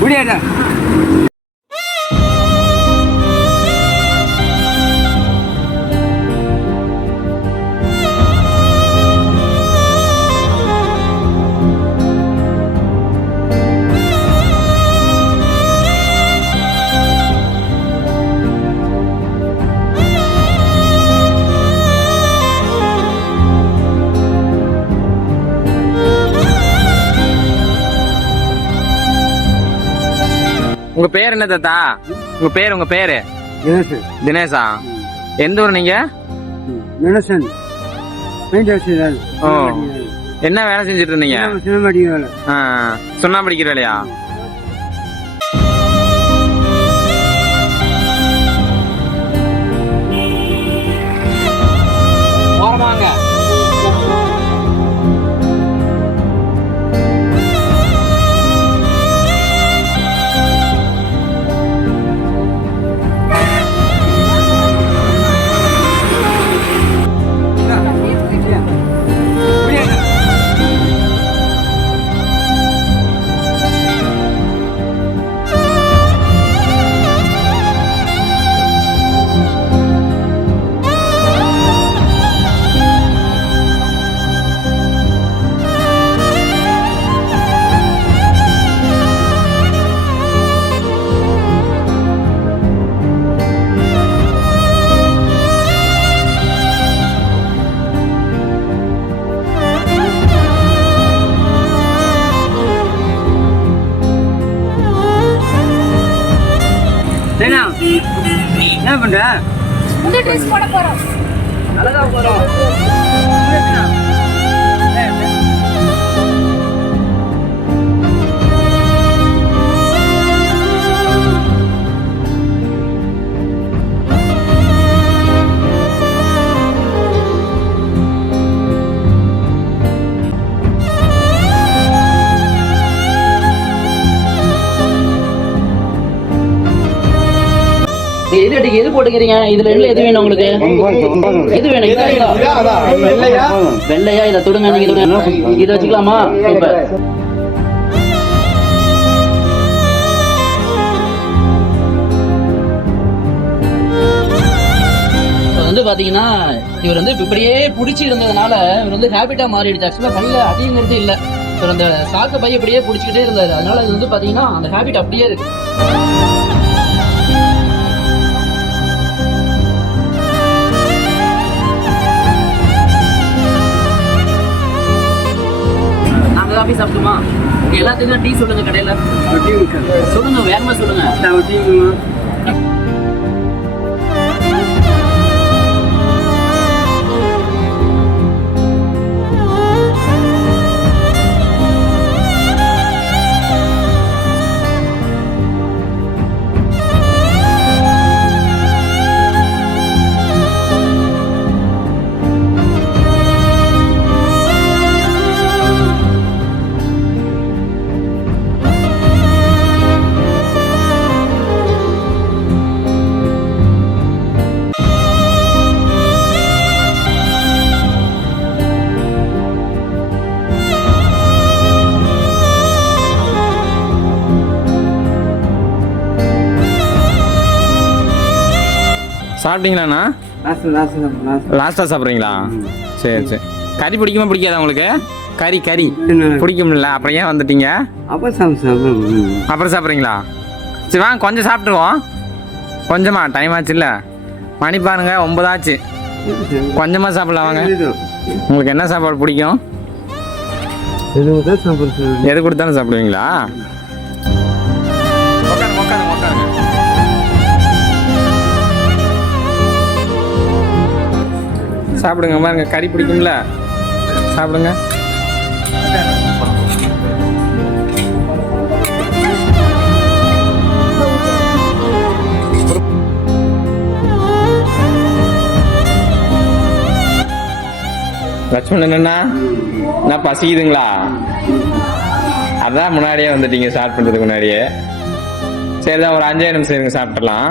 முடியாதா? உங்க பேர் என்ன தாத்தா? உங்க பேரு தினேஷா? எந்த ஊர் நீங்க? என்ன வேலை செஞ்சுட்டு இருந்தீங்க? சுண்ணாம்பு அடிக்கிற வேலையா? வாங்க. என்ன பண்ற? புது ட்ரெஸ் போட போறோம். அழகா போறோம். எது போட்டுக்கிறீங்க? இதுல எது வேணும் உங்களுக்கு? எது வேணும்? வெள்ளையா? இதை தொடுங்க. நீங்க தொடுங்க. இதை வச்சுக்கலாமா? சூப்பர். வந்து பாத்தீங்கன்னா இவர் வந்து இப்படியே பிடிச்சி இருந்ததுனால இவர் வந்து ஹேபிட்டா மாறிடுச்சு. ஆக்சுவலா கையில அடிங்கிறது இல்ல, இவர் அந்த சாக்கு பை அப்படியே பிடிச்சிக்கிட்டே இருந்தாரு. அதனால இது வந்து பாத்தீங்கன்னா அந்த ஹேபிட் அப்படியே இருக்கு. காஃபி சாப்பிட்டுமா? எல்லாத்துக்கும் டீ சொல்லுங்க. கடையில சொல்லுங்க, வேகமா சொல்லுங்க. சாப்பிட்டீங்களாண்ணா? லாஸ்டா சாப்பிட்றீங்களா? சரி சரி. கறி பிடிக்குமா பிடிக்காதா உங்களுக்கு? கறி பிடிக்கும்ல, அப்புறம் ஏன் வந்துட்டீங்க? அப்புறம் சாப்பிட்றீங்களா? சரி வாங்க கொஞ்சம் சாப்பிட்ருவோம். கொஞ்சமா? டைம் ஆச்சு இல்லை, மணி பாருங்க 9 ஆச்சு. கொஞ்சமாக சாப்பிடலாம் வாங்க. உங்களுக்கு என்ன சாப்பாடு பிடிக்கும்? எது கொடுத்தாலும் சாப்பிடுவீங்களா? சாப்பிடுங்க பாருங்க, கறி பிடிக்கும்ல, சாப்பிடுங்க. லட்சுமணன் என்னன்னா நான் பசிக்குதுங்களா? அதான் முன்னாடியே வந்துட்டீங்க, ஸ்டார்ட் பண்ணுறதுக்கு முன்னாடியே. சரி தான், ஒரு 5 நிமிஷம் சாப்பிடலாம்.